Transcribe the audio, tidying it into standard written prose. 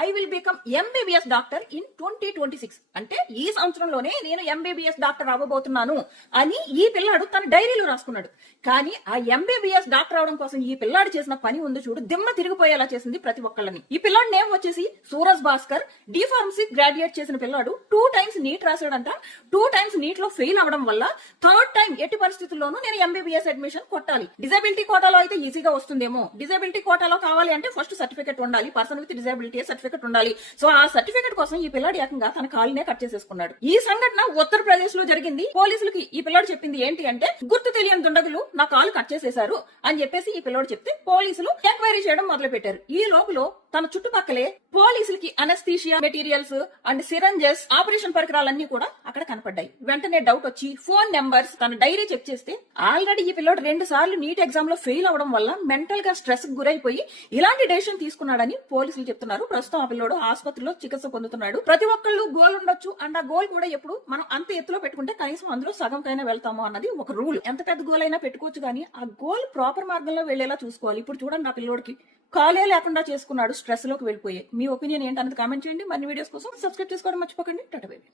I will become MBBS doctor in 2026. అంటే ఈ సంవత్సరంలోనే నేను ఎంబీబీఎస్ డాక్టర్ అవ్వబోతున్నాను అని ఈ పిల్లాడు తన డైరీలో రాసుకున్నాడు. కానీ ఆ ఎంబీబీఎస్ డాక్టర్ అవడం కోసం ఈ పిల్లాడు చేసిన పని ఉంది చూడు, దిమ్మ తిరిగిపోయేలా చేసింది ప్రతి ఒక్కళ్ళని. ఈ పిల్లాడి నేమ్ వచ్చేసి Suraj Bhaskar. D pharmacy graduate చేసిన పిల్లాడు 2 times నీట్ రాశాడంట. 2 times నీట్ లో ఫెయిల్ అవడం వల్ల 3rd time ఎట్టి పరిస్థితుల్లోనూ నేను ఎంబీబీఎస్ అడ్మిషన్ కొట్టాలి. డిజబిలిటీ కోటాలో అయితే ఈజీగా వస్తుందేమో. డిజబిలిటీ కోటాలో కావాలి అంటే ఫస్ట్ సర్టిఫికెట్ ఉండాలి, పర్సన్ విత్ డిజబిలిటీ సర్టిఫికెట్ ఉండాలి. సో ఆ సర్టిఫికెట్ కోసం ఈ పిల్లాడు ఏకంగా తన కాలునే కట్ చేసేసుకున్నాడు. ఈ సంఘటన ఉత్తరప్రదేశ్ లో జరిగింది. పోలీసులకి ఈ పిల్లాడు చెప్పింది ఏంటి అంటే, గుర్తు తెలియని దుండగులు నా కాలు కట్ చేసేశారు అని చెప్పేసి ఈ పిల్లాడు చెప్తే పోలీసులు ఎంక్వైరీ చేయడం మొదలు పెట్టారు. ఈ లోపల తన చుట్టుపక్కలే పోలీసులకి anaesthesia materials and syringes, operation పరికరాలన్నీ కూడా అక్కడ కనపడ్డాయి. వెంటనే డౌట్ వచ్చి ఫోన్ నెంబర్స్, తన డైరీ చెక్ చేస్తే ఆల్రెడీ ఈ పిల్లాడు 2 సార్లు నీట్ ఎగ్జామ్ లో ఫెయిల్ అవడం వల్ల మెంటల్ గా స్ట్రెస్ కు గురైపోయి ఇలాంటి డెసిషన్ తీసుకున్నాడని పోలీసులు చెప్తున్నారు. ప్రస్తుతం ఆ పిల్లోడు ఆసుపత్రిలో చికిత్స పొందుతున్నాడు. ప్రతి ఒక్కళ్ళు గోల్ ఉండొచ్చు అండ్ ఆ గోల్ కూడా ఎప్పుడు మనం అంత ఎత్తులో పెట్టుకుంటే కనీసం అందులో సగం కైనా వెళ్తాము అన్నది ఒక రూల్. ఎంత పెద్ద గోల్ అయినా పెట్టుకోవచ్చు కానీ ఆ గోల్ ప్రాపర్ మార్గంలో వెళ్లేలా చూసుకోవాలి. ఇప్పుడు చూడండి ఆ పిల్లోడికి కాలే లేకుండా చేసుకున్నాడు, స్ట్రెస్ లోకి వెళ్ళిపోయి. మీ ఒపీనియన్ ఏంటన్నది కామెంట్ చేయండి. మరిన్ని వీడియోస్ కోసం సబ్స్క్రైబ్ చేసుకోవడం మర్చిపోకండి. Tata bye by.